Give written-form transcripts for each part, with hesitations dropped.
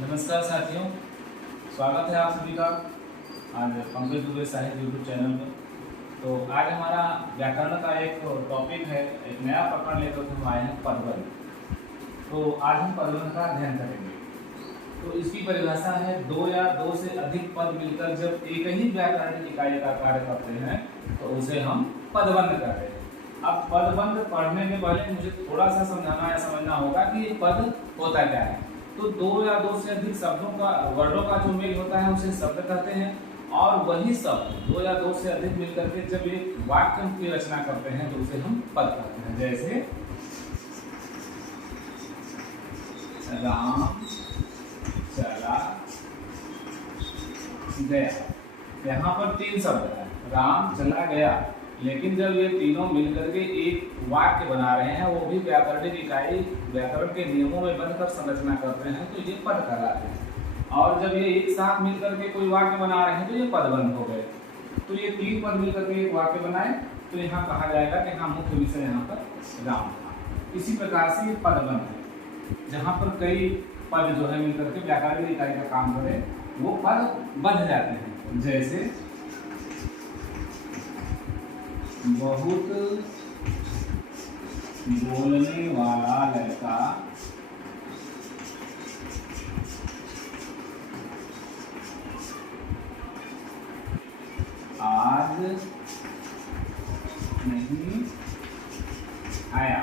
नमस्कार साथियों, स्वागत है आप सभी का आज पंकज दुबे साहित्य यूट्यूब चैनल में। तो आज हमारा व्याकरण का एक टॉपिक है, एक नया प्रकरण लेकर हम आए हैं पदबंध। तो आज हम पदबंध का अध्ययन करेंगे। तो इसकी परिभाषा है दो या दो से अधिक पद मिलकर जब एक ही व्याकरणिक इकाई का कार्य करते हैं तो उसे हम पदबंध कहते हैं। अब पदबंध पढ़ने के पहले मुझे थोड़ा सा समझाना या समझना होगा कि ये पद होता क्या है। तो दो या दो से अधिक शब्दों का वर्डों का जो मेल होता है उसे शब्द कहते हैं, और वही शब्द दो या दो से अधिक मिलकर के जब एक वाक्य की रचना करते हैं तो उसे हम पद कहते हैं। जैसे राम चला गया, यहाँ पर तीन शब्द है, राम चला गया, लेकिन जब ये तीनों मिलकर के एक वाक्य बना रहे हैं, वो भी व्याकरणिक इकाई व्याकरण के नियमों में बंधकर संरचना करते हैं, तो ये पद कहलाते हैं। और जब ये एक साथ मिलकर के कोई वाक्य बना रहे हैं तो ये पदबंध हो गए। तो ये तीन पद मिलकर के एक वाक्य बनाए तो यहाँ कहा जाएगा कि हाँ, मुख्य विषय यहाँ पर राम था। इसी प्रकार से ये पदबंध है, जहाँ पर कई पद जो है मिलकर के व्याकरणिक इकाई का काम करे वो पद बंध जाते हैं। जैसे बहुत बोलने वाला लड़का आज नहीं आया।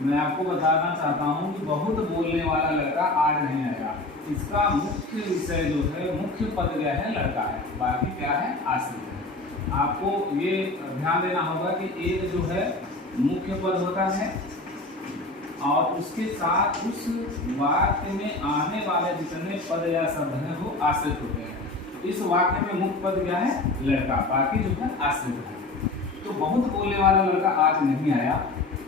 मैं आपको बताना चाहता हूं कि बहुत बोलने वाला लड़का आज नहीं आया, इसका मुख्य विषय जो है, मुख्य पद क्या है, लड़का है, बाकी क्या है, आश्रित है। आपको ये ध्यान देना होगा कि एक जो है मुख्य पद होता है और उसके साथ उस वाक्य में आने वाले जितने पद या शब्द हैं वो आश्रित होते हैं। इस वाक्य में मुख्य पद क्या है, लड़का, बाकी जो है आश्रित है। तो बहुत बोलने वाला लड़का आज नहीं आया,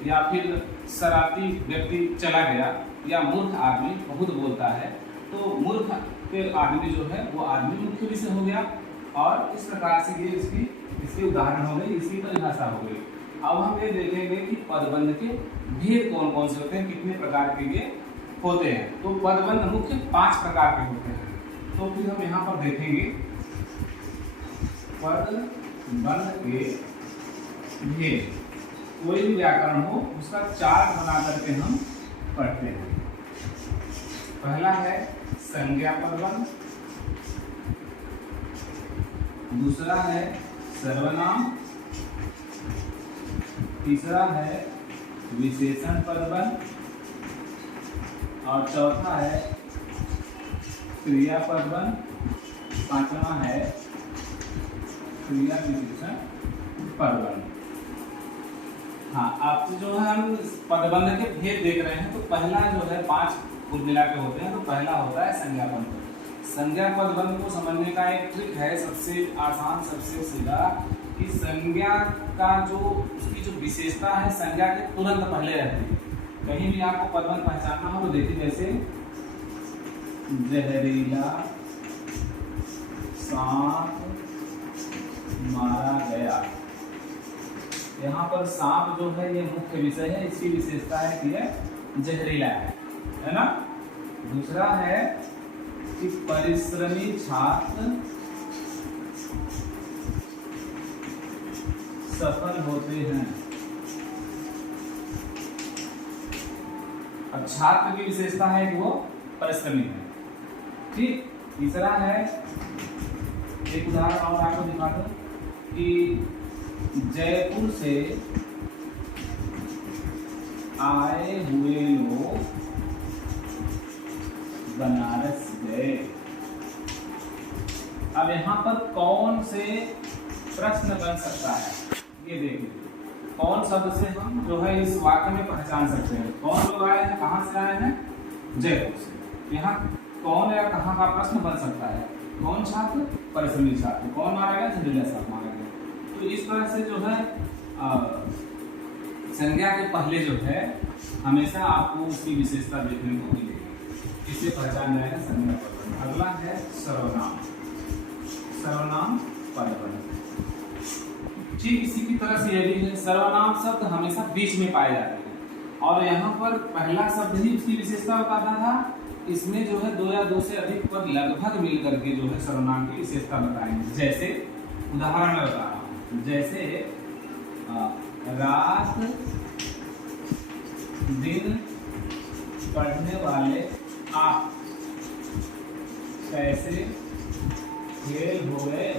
या फिर शरारती व्यक्ति चला गया, या मूर्ख आदमी बहुत बोलता है, तो मूर्ख के आदमी जो है वो आदमी मुख्य विषय हो गया। और इस प्रकार से ये इसकी उदाहरण हो गई, इसकी परिभाषा हो गई। अब हम ये देखेंगे कि पदबंध के भेद कौन कौन से होते हैं, कितने प्रकार के ये होते हैं। तो पदबंध मुख्य 5 प्रकार के होते हैं। तो फिर हम यहाँ पर देखेंगे पदबंध के भेद। कोई भी व्याकरण हो उसका चार्ट बना करके हम पढ़ते हैं। पहला है संज्ञा पदबंध, दूसरा है सर्वनाम, तीसरा है विशेषण पदबंध, और चौथा है क्रिया पदबंध, पांचवा है क्रिया विशेषण पदबंध। हाँ, आप जो है हम पदबंध के भेद देख रहे हैं। तो पहला जो है 5 कुल मिला के होते हैं। तो पहला होता है संज्ञा पदबंध। संज्ञा पदबंध को समझने का एक ट्रिक है, सबसे आसान, सबसे सीधा, कि संज्ञा का जो उसकी जो विशेषता है संज्ञा के तुरंत पहले रहती है। कहीं भी आपको पदबंध पहचानना हो तो देखिए, जैसे जहरीला सांप मारा गया, यहाँ पर सांप जो है ये मुख्य विषय है, इसकी विशेषता है कि यह जहरीला है ना। दूसरा है कि परिश्रमी छात्र सफल होते हैं। अब छात्र की विशेषता है कि वो परिश्रमी है। ठीक। तीसरा है, एक उदाहरण और आपको दिखा दूं कि जयपुर से आए हुए लोग बनारस गए। अब यहाँ पर कौन से प्रश्न बन सकता है, ये देखिए, कौन शब्द से हम जो है इस वाक्य में पहचान सकते हैं। कौन लोग आए हैं, कहाँ से आए हैं, जयपुर से। यहाँ कौन या कहाँ का प्रश्न बन सकता है। कौन छात्र, परिश्रमी छात्र। कौन मारा गया, जहरीला सांप मारा गया। तो इस तरह से जो है संज्ञा के पहले जो है हमेशा आपको उसकी विशेषता देखने को मिलेगी, इसे पहचान जाएगा संज्ञा पदबंध। अगला है सर्वनाम। सर्वनाम पदबंध ठीक इसी की तरह से यह भी है। सर्वनाम शब्द हमेशा बीच में पाए जाते हैं। और यहाँ पर पहला शब्द ही उसकी विशेषता बताता था। इसमें जो है 2 या 2 से अधिक पद लगभग मिल करके जो है सर्वनाम की विशेषता बताएंगे। जैसे उदाहरण में बता रहा हूँ, जैसे रात दिन पढ़ने वाले आप कैसे फेल हो गए।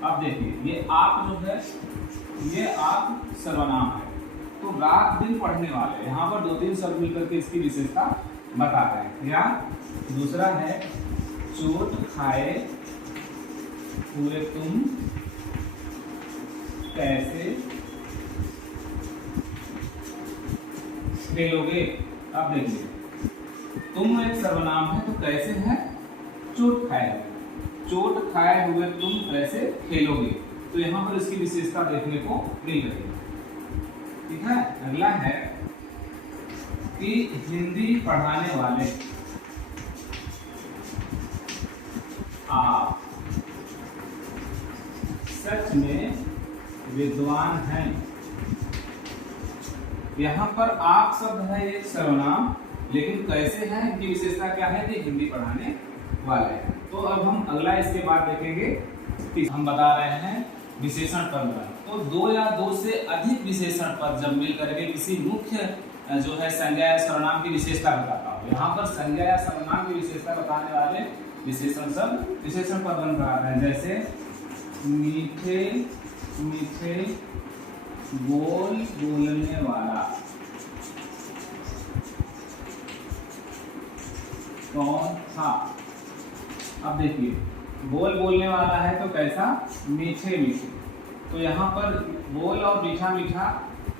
अब देखिए ये आप जो है ये आप सर्वनाम है, तो रात दिन पढ़ने वाले, यहाँ पर 2-3 शब्द मिलकर के इसकी विशेषता बताते हैं। या दूसरा है चोट खाए हुए तुम कैसे खेलोगे। अब देखिए तुम एक सर्वनाम है, तो कैसे है, चोट खाए, चोट खाए हुए तुम कैसे खेलोगे, तो यहाँ पर इसकी विशेषता देखने को मिल रही है। ठीक है, अगला है कि हिंदी पढ़ाने वाले आप सच में विद्वान हैं। यहाँ पर आप शब्द है एक सर्वनाम, लेकिन कैसे है इनकी विशेषता क्या है कि हिंदी पढ़ाने वाले हैं। तो अब हम अगला इसके बाद देखेंगे कि हम बता रहे हैं विशेषण पद। तो 2 या 2 से अधिक विशेषण पद जब मिल करके किसी मुख्य जो है संज्ञा या सर्वनाम की विशेषता बताता हूँ। यहाँ पर संज्ञा या सर्वनाम की विशेषता बताने वाले विशेषण शब्द विशेषण पद बन रहा है। जैसे मीठे मीठे बोल बोलने वाला कौन था। अब देखिए बोल बोलने वाला है तो कैसा, मीठे मीठे, तो यहाँ पर बोल और मीठा मीठा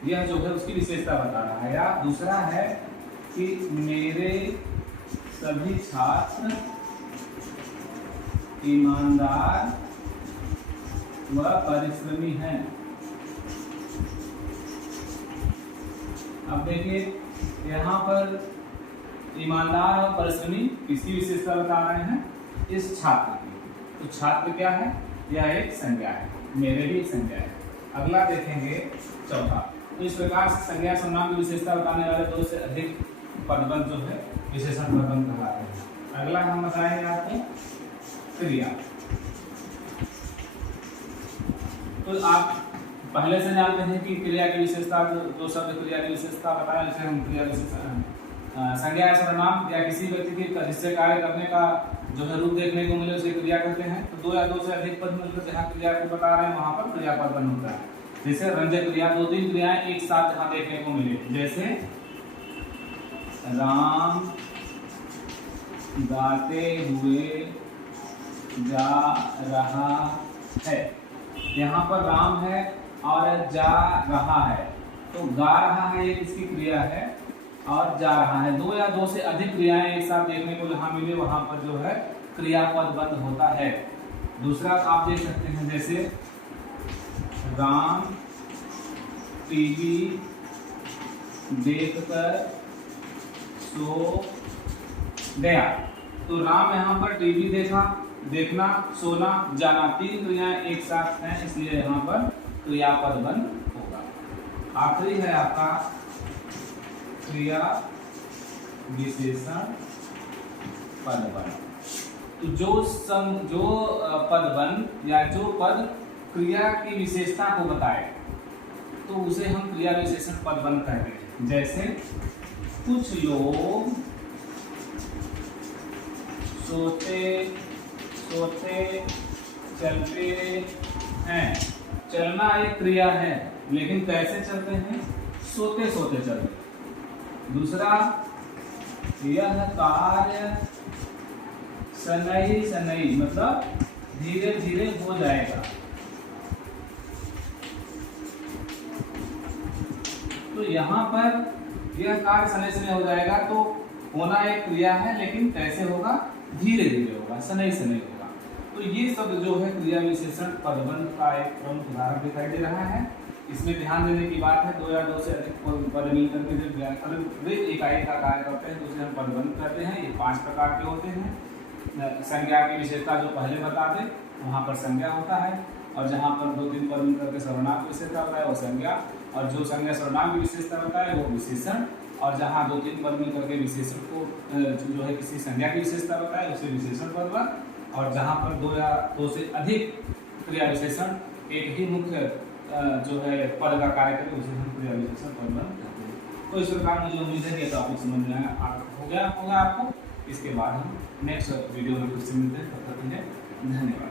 यह जो है उसकी विशेषता बता रहा है। या दूसरा है कि मेरे सभी छात्र ईमानदार व परिश्रमी हैं। अब देखिए यहाँ पर ईमानदार और परिश्रमी किसकी विशेषता बता रहे हैं, इस छात्र की। तो छात्र क्या है, यह एक संज्ञा है, मेरे भी संज्ञा है। अगला देखेंगे चौथा। तो इस प्रकार से संज्ञा सर्वनाम की विशेषता बताने वाले 2 से अधिक पदबंध जो है विशेषण पदबंध कहलाते हैं। अगला हम बताएंगे आपको क्रिया। तो आप पहले से जानते हैं कि क्रिया की विशेषता, 2 शब्द क्रिया की विशेषता बताया, जिसे हम क्रिया विशेषण संज्ञा या सर्वनाम या किसी व्यक्ति के जिससे कार्य करने का जो है रूप देखने को मिले उसे क्रिया कहते हैं। तो 2 या 2 से अधिक पद मिलकर जहाँ क्रिया को बता रहे हैं वहां पर क्रियापद बन होता है। जैसे रंजक क्रिया, 2-3 क्रियाएं एक साथ जहाँ देखने को मिले, जैसे राम गाते हुए जा रहा है। यहाँ पर राम है और जा रहा है, तो गा रहा है ये किसकी क्रिया है और जा रहा है। 2 या 2 से अधिक क्रियाएं एक साथ देखने को जहाँ मिले वहां पर जो है क्रियापद बंद होता है। दूसरा आप देख सकते हैं, जैसे राम टीवी देखकर सो गया। तो राम यहाँ पर टीवी देखा, देखना, सोना, जाना, 3 क्रियाएं एक साथ हैं, इसलिए यहाँ पर क्रियापद बंद होगा। आखिरी है आपका क्रिया विशेषण पदबंध। तो जो पदबंध या जो पद क्रिया की विशेषता को बताए तो उसे हम क्रिया विशेषण पदबंध कहते हैं। जैसे कुछ लोग सोते सोते चलते हैं। चलना एक क्रिया है, लेकिन कैसे चलते हैं, सोते सोते चलते। दूसरा, यह कार्य शनैः शनैः मतलब धीरे धीरे हो जाएगा। तो यहाँ पर यह कार्य शनैः शनैः हो जाएगा, तो होना एक क्रिया है, लेकिन कैसे होगा, धीरे धीरे होगा, शनैः शनैः होगा। तो ये सब जो है क्रिया विशेषण पदबंध का एक प्रमुख उदाहरण दिखाई दे रहा है। इसमें ध्यान देने की बात है, 2 या 2 से अधिक पद मिलकर के जब व्याकरण वे इकाई का कार्य करते हैं तो उसे हम पदबंध करते हैं। ये 5 प्रकार के होते हैं। संज्ञा की विशेषता जो पहले बताते वहाँ पर संज्ञा होता है, और जहाँ पर 2-3 पद मिलकर के सर्वनाम की विशेषता होता है वो संज्ञा, और जो संज्ञा सर्वनाम की विशेषता बताए वो विशेषण, और जहाँ 2-3 पद मिल करके विशेषण को जो है किसी संज्ञा की विशेषता बताए उसे विशेषण पदवन, और जहाँ पर 2 या 2 से अधिक क्रिया विशेषण एक ही मुख्य जो है पद का कार्य करे उसे हम क्रिया विशेषण पदवन कहते हैं। तो इस प्रकार मुझे उम्मीद है कि ये टॉपिक समझ में हो गया होगा आपको। इसके बाद हम नेक्स्ट वीडियो में फिर से मिलते हैं, तब तक के लिए धन्यवाद।